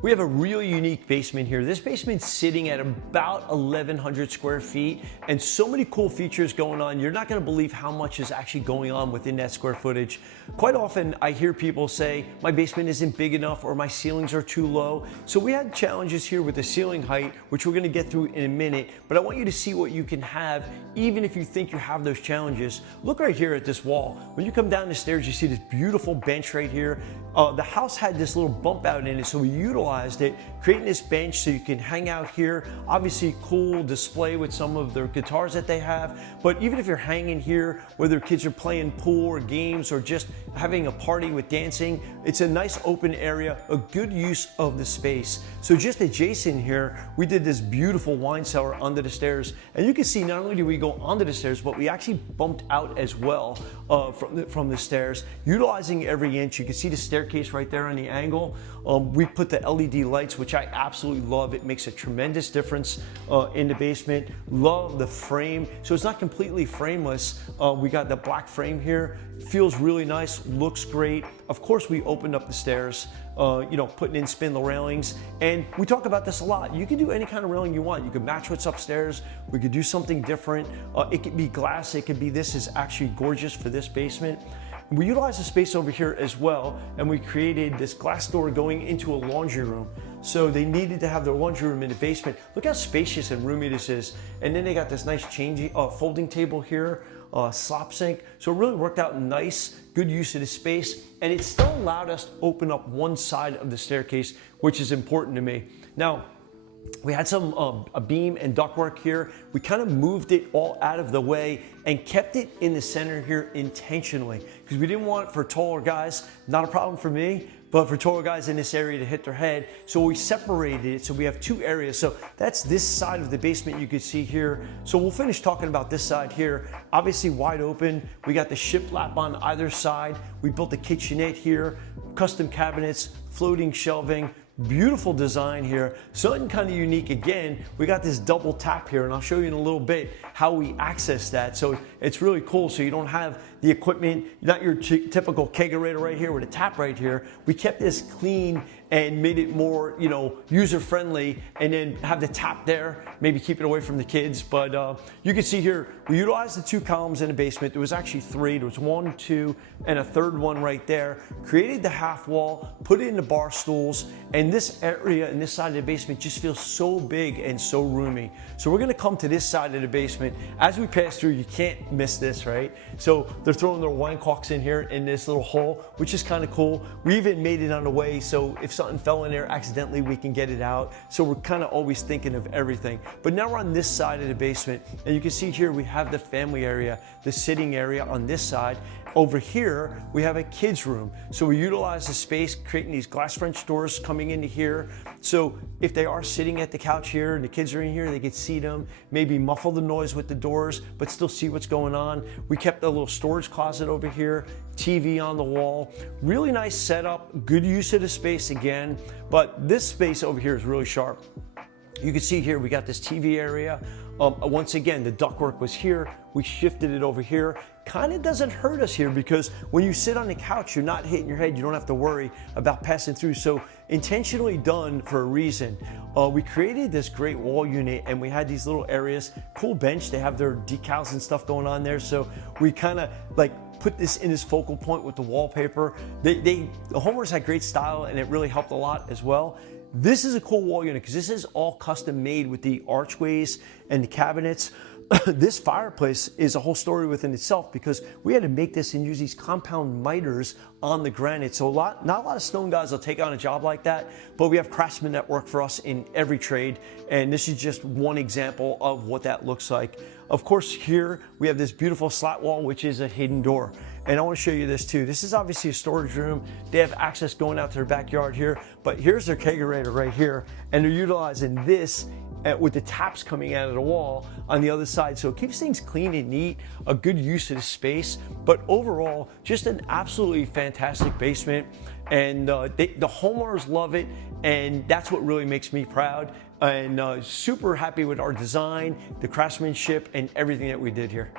We have a really unique basement here. This basement's sitting at about 1,100 square feet and so many cool features going on. You're not gonna believe how much is actually going on within that square footage. Quite often I hear people say, my basement isn't big enough or my ceilings are too low. So we had challenges here with the ceiling height, which we're gonna get through in a minute, but I want you to see what you can have even if you think you have those challenges. Look right here at this wall. When you come down the stairs, you see this beautiful bench right here. The house had this little bump out in it, so we utilized it, creating this bench so you can hang out here. Obviously cool display with some of their guitars that they have, but even if you're hanging here, whether kids are playing pool or games or just having a party with dancing, it's a nice open area, a good use of the space. So just adjacent here, we did this beautiful wine cellar under the stairs, and you can see not only do we go onto the stairs, but we actually bumped out as well from the stairs, utilizing every inch. You can see the staircase right there on the angle. We put the LED lights, which I absolutely love. It makes a tremendous difference in the basement. Love the frame. So it's not completely frameless. We got the black frame here. Feels really nice, looks great. Of course, we opened up the stairs, putting in spindle railings. And we talk about this a lot. You can do any kind of railing you want. You can match what's upstairs. We could do something different. It could be glass. It could be, this is actually gorgeous for this basement. We utilized the space over here as well, and we created this glass door going into a laundry room. So they needed to have their laundry room in the basement. Look how spacious and roomy this is. And then they got this nice folding table here, slop sink. So it really worked out nice, good use of the space. And it still allowed us to open up one side of the staircase, which is important to me. Now, we had some a beam and ductwork here. We kind of moved it all out of the way and kept it in the center here intentionally because we didn't want it for taller guys, not a problem for me, but for taller guys in this area to hit their head. So we separated it, so we have two areas. So that's this side of the basement you can see here. So we'll finish talking about this side here. Obviously wide open. We got the shiplap on either side. We built a kitchenette here, custom cabinets, floating shelving, beautiful design here. Something kind of unique again, we got this double tap here, and I'll show you in a little bit how we access that. So it's really cool, so you don't have the equipment, not your typical kegerator right here with a tap right here. We kept this clean and made it more, user-friendly, and then have the tap there, maybe keep it away from the kids. But you can see here, we utilized the two columns in the basement. There was actually three. There was one, two, and a third one right there. Created the half wall, put it in the bar stools, and this area and this side of the basement just feels so big and so roomy. So we're gonna come to this side of the basement. As we pass through, you can't miss this, right? So they're throwing their wine corks in here in this little hole, which is kind of cool. We even made it on the way, so if something fell in there accidentally, we can get it out. So we're kind of always thinking of everything. But now we're on this side of the basement, and you can see here we have the family area, the sitting area on this side. Over here, we have a kids room. So we utilize the space, creating these glass French doors coming into here. So if they are sitting at the couch here and the kids are in here, they could see them, maybe muffle the noise with the doors, but still see what's going on. We kept a little storage closet over here, TV on the wall. Really nice setup, good use of the space again, but this space over here is really sharp. You can see here, we got this TV area. Once again, the ductwork was here. We shifted it over here. Kind of doesn't hurt us here because when you sit on the couch, you're not hitting your head. You don't have to worry about passing through. So intentionally done for a reason. We created this great wall unit and we had these little areas, cool bench. They have their decals and stuff going on there. So we kind of put this in this focal point with the wallpaper. The homeowners had great style and it really helped a lot as well. This is a cool wall unit because this is all custom made with the archways and the cabinets. This fireplace is a whole story within itself because we had to make this and use these compound miters on the granite. So not a lot of stone guys will take on a job like that, but we have craftsmen that work for us in every trade. And this is just one example of what that looks like. Of course, here we have this beautiful slat wall, which is a hidden door. And I want to show you this too. This is obviously a storage room. They have access going out to their backyard here, but here's their kegerator right here. And they're utilizing this with the taps coming out of the wall on the other side. So it keeps things clean and neat, a good use of the space, but overall, just an absolutely fantastic basement. And the homeowners love it, and that's what really makes me proud. And super happy with our design, the craftsmanship, and everything that we did here.